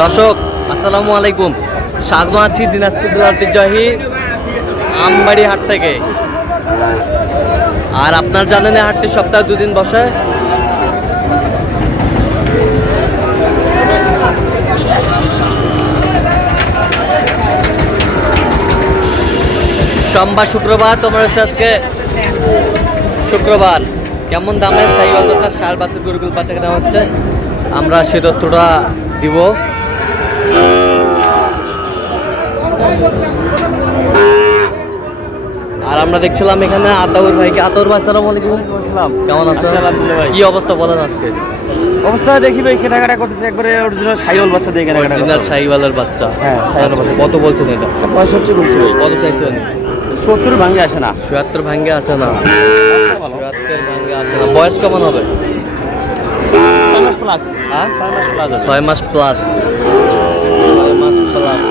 দর্শক আসসালামু আলাইকুম, স্বাগত আছি দিনাজপুর জেলার ঐতিহ্যবাহী আমবাড়ি হাট থেকে। আর আপনার জানেন এই হাটটি সপ্তাহে দুদিন বসে। সোমবার শুক্রবার তোমার হচ্ছে আজকে শুক্রবার। কেমন দামের শাহিওয়াল তথা ষাঁড় বাছুর গরুগুলো বাচ্চা কেনা হচ্ছে আমরা সে তথ্যটা দিব। আর আমরা দেখছিলাম এখানে আতাউর ভাইকে। আতাউর ভাই আসসালামু আলাইকুম। কেমন আছেন? কি অবস্থা বলেন আজকে? অবস্থা দেখি ভাই, কেনাকাটা করতেছে একবারে অরিজিনাল শাহিওয়াল বাচ্চা দিয়ে কেনাকাটা। অরিজিনাল শাহিওয়ালের বাচ্চা। হ্যাঁ, শাহিওয়াল বাচ্চা। কত বলছেন এটা? 65 বলছি ভাই। কত চাইছেন? 70 ভাঙে আসে না। ৭৭ ভাঙে আসে না। ৭৭ ভাঙে আসে না। বয়স কেমন হবে? 6 মাস প্লাস। হ্যাঁ, 6 মাস প্লাস। 6 মাস প্লাস। 6 মাস প্লাস।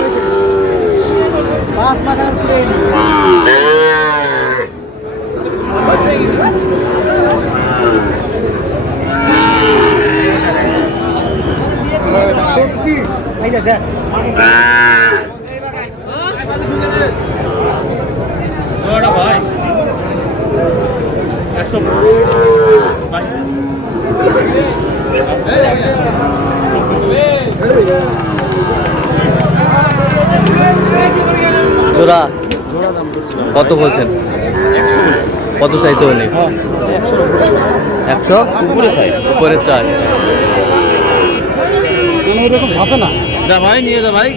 জোড়া কত বলছেন? কত চাইছে উনি? 100 উপরে চাই। উপরে চাই। এরকম হবে না। যা ভাই, নিয়ে যা ভাই।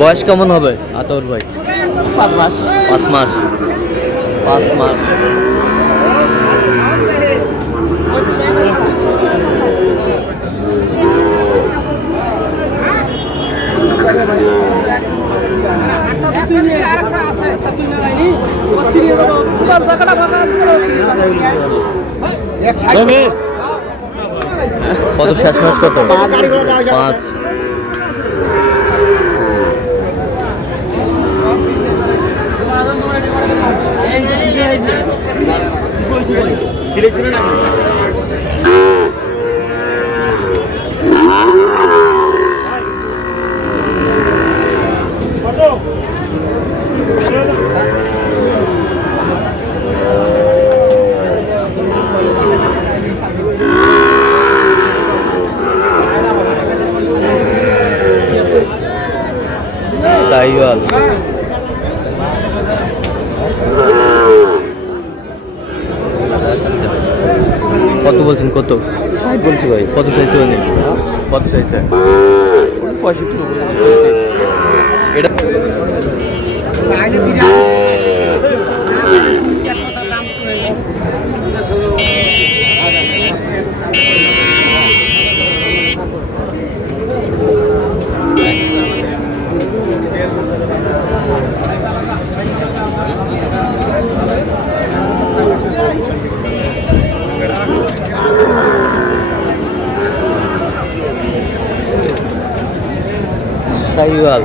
বয়স কেমন হবে আতর ভাই? 5 মাস। 5 মাস। 5 মাস। কত শেষ মাস? কত? 5। শাহিওয়াল কত বলছেন? কত 60 বলছি ভাই। কত চাইছে উনি? কত চাইছে? 65। এটা শাহিওয়াল।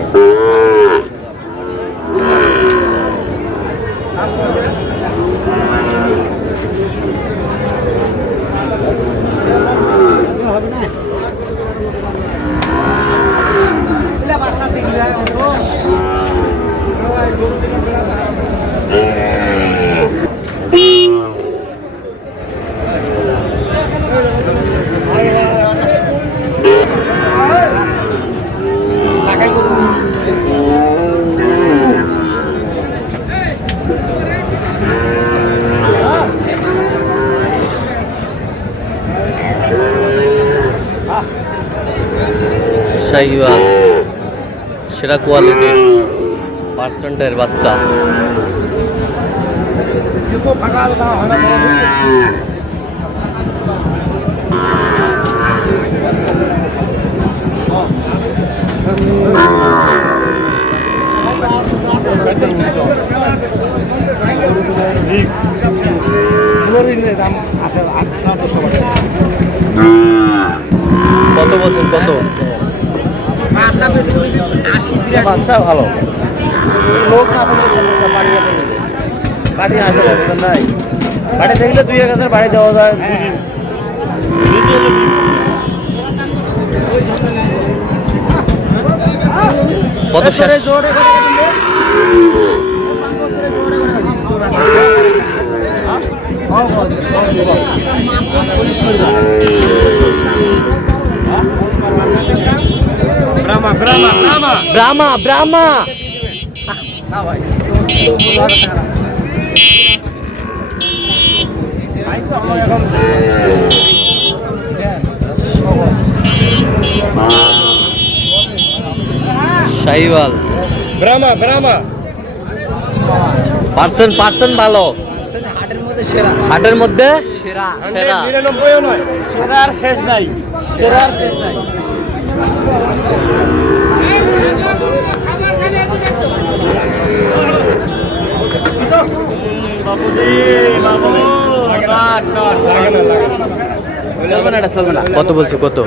শাহিওয়াল সেরা কোয়ালিটির পার্সেন্টের বাচ্চা। কত বলছেন কত? বাচ্চা ভালো লোক না থাকলে সমস্যা, বাড়ি আসে নাই, বাড়ি থাকলে 2-1 বাড়ি দেওয়া যায়। কত শেষ? ব্রাহ্মা ব্রাহ্মা শাহিওয়াল ব্রাহ্মা পার্সেন্ট ভালো, হাটের মধ্যে সেরা। 99 নয়, সেরার শেষ নাই, সেরার শেষ নাই। চলবে না। কত বলছো কত?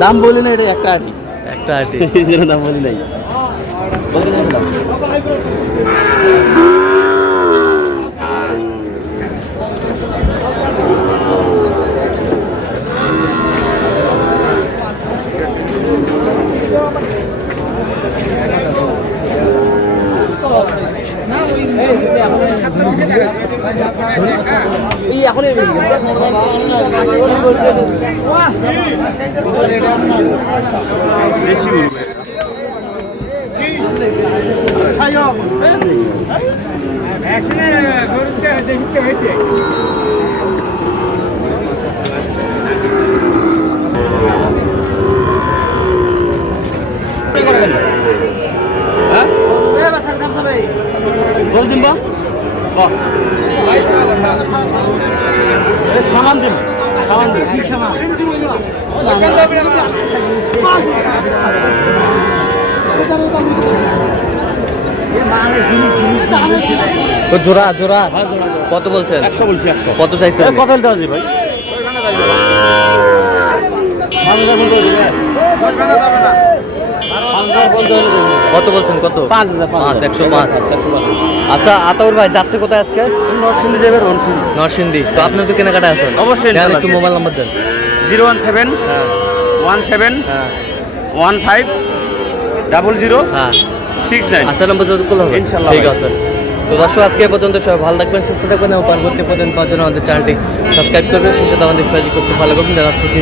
দাম বলি না, এটা একটা আটি, একটা আটি দাম বলি নাই। বলছেন বা সামান দেব, সামান দেব, কি সামান? জোড়া জোড়া কত বলছেন? 100 বলছি, 100 কত চাইছেন? কত দেওয়া যায় ভাই? কত বলছেন কত? 5,000 105। আচ্ছা আতাউর ভাই যাচ্ছে কোথায় আজকে? নরসিংদী যাবে, নরসিংদী। তো আপনি তো কেনাকাটা আছেন অবশ্যই। দেন একটু মোবাইল নাম্বার দেন। 017 হ্যাঁ 17 হ্যাঁ 15 00 হ্যাঁ 69। আচ্ছা নম্বর যত করলে হবে ইনশাআল্লাহ ঠিক আছে। তো দর্শক আজকে এ পর্যন্ত সবাই ভালো থাকবেন, সুস্থ থাকবেন এবং পরবর্তী পর্যন্ত পাওয়ার জন্য আমাদের চ্যানেলটি সাবস্ক্রাইব করবেন, সেই সাথে আমাদের ফেসবুক পোস্টে ফলো করবেন। রাজনীতি